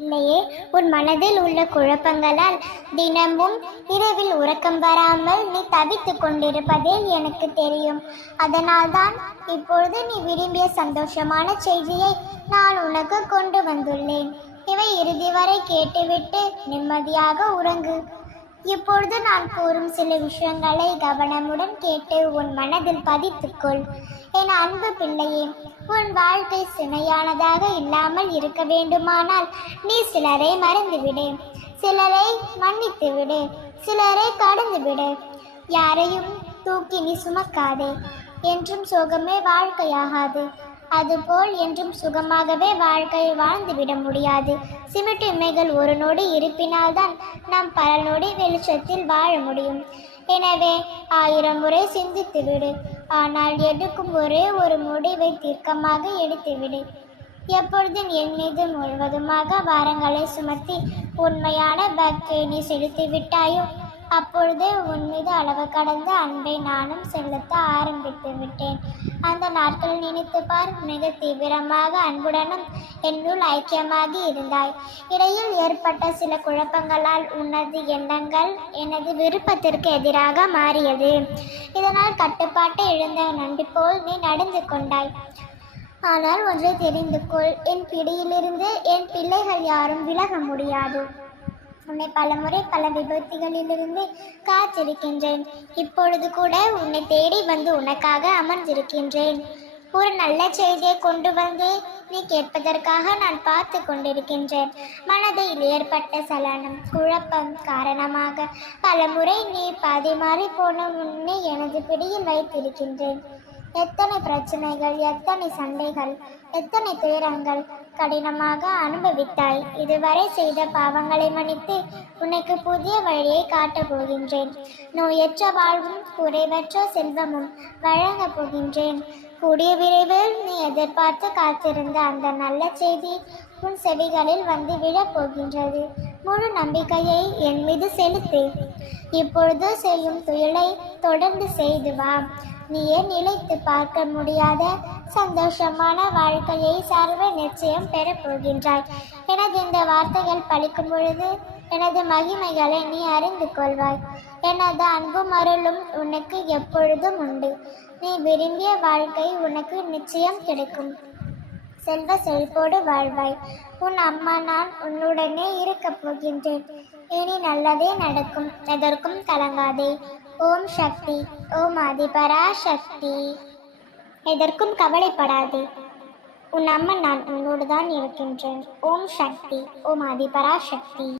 இல்லையே உன் மனதில் உள்ள குழப்பங்களால் தினமும் இரவில் உறக்கம் வராமல் நீ தவித்துக் கொண்டிருப்பதே எனக்கு தெரியும். அதனால்தான் இப்பொழுது நீ விரும்பிய சந்தோஷமான செய்தியை நான் உனக்கு கொண்டு வந்துள்ளேன். இவை இறுதி வரை கேட்டுவிட்டு நிம்மதியாக உறங்கு. இப்பொழுது நான் கூறும் சில விஷயங்களை கவனமுடன் கேட்டு உன் மனதில் பதித்துக்கொள். என் அன்பு பிள்ளையே உன் வாழ்க்கை சுமையானதாக இல்லாமல் இருக்க வேண்டுமானால் நீ சிலரை மறந்துவிடு. சிலரை மன்னித்து விடு சிலரை கடந்து விடு யாரையும் தூக்கி நீ சுமக்காதே. என்றும் சோகமே வாழ்க்கையாகாது. அதுபோல் என்றும் சுகமாகவே வாழ்க்கையை வாழ்ந்துவிட முடியாது. சிமிட்டு இமைகள் ஒரு நொடி இருப்பினால்தான் நாம் பல நொடி வெளிச்சத்தில் வாழ முடியும். எனவே ஆயிரம் முறை சிந்தித்து விடு ஆனால் எடுக்கும் ஒரே ஒரு முடிவை தீர்க்கமாக எடுத்துவிடு. எப்பொழுதும் என் மீது முழுவதுமாக வாரங்களை சுமத்தி உண்மையான பக்தியை நீ செலுத்தி விட்டாயோ அப்பொழுதே உன் மீது அளவு கடந்த அன்பை நானும் செலுத்த ஆரம்பித்து விட்டேன். அந்த நாட்கள் நினைத்து பார் மிக தீவிரமாக அன்புடனும் என்னுள் ஐக்கியமாகி இருந்தாய். இடையில் ஏற்பட்ட சில குழப்பங்களால் உனது எண்ணங்கள் எனது விருப்பத்திற்கு எதிராக மாறியது. இதனால் கட்டுப்பாட்டை இழந்த நன்றி போல் நீ நடந்து கொண்டாய். ஆனால் ஒன்றை தெரிந்து கொள் என் பிடியிலிருந்து என் பிள்ளைகள் யாரும் விலக முடியாது. உன்னை பலமுறை பல விபத்துகளிலிருந்து காத்திருக்கின்றேன். இப்பொழுது கூட உன்னை தேடி வந்து உனக்காக அமர்ந்திருக்கின்றேன். ஒரு நல்ல செய்தியை கொண்டு வந்து நீ கேட்பதற்காக நான் பார்த்து கொண்டிருக்கின்றேன். மனதில் ஏற்பட்ட சலனம் குழப்பம் காரணமாக பல முறை நீ பாதி மாறி போன உன்னை எனது பிடியில் வைத்திருக்கின்றேன். எத்தனை பிரச்சனைகள் எத்தனை சண்டைகள் எத்தனை துயரங்கள் கடினமாக அனுபவித்தாய்? இதுவரை செய்த பாவங்களை மன்னித்து உனக்கு புதிய வழியை காட்டப் போகின்றேன். நோயற்ற வாழ்வும் குறைவற்ற செல்வமும் வழங்கப் போகின்றேன். கூடிய விரைவில் நீ எதிர்பார்த்து காத்திருந்த அந்த நல்ல செய்தி உன் செவிகளில் வந்து விழப் போகின்றது. முழு நம்பிக்கையை என் மீது செலுத்து. இப்பொழுது செய்யும் தொழிலை தொடர்ந்து செய்து வா. நீயே நிலைத்து பார்க்க முடியாத சந்தோஷமான வாழ்க்கையை சர்வ நிச்சயம் பெறப் போகின்றாய். எனது இந்த வார்த்தைகள் பழிக்கும் பொழுது எனது மகிமைகளை நீ அறிந்து கொள்வாய். எனது அன்பும் அருளும் உனக்கு எப்பொழுதும் உண்டு. நீ விரும்பிய வாழ்க்கை உனக்கு நிச்சயம் கிடைக்கும். செல்வ செழிப்போடு வாழ்வாய். உன் அம்மா நான் உன்னுடனே இருக்கப் போகின்றேன். இனி நல்லதே நடக்கும். எதற்கும் கலங்காதே. ஓம் சக்தி. ஓம் ஆதிபரா சக்தி எதற்கும் கவலைப்படாதே. உன் அம்மா நான் உன்னோடு தான் இருக்கின்றேன். ஓம் சக்தி. ஓம் ஆதிபரா சக்தி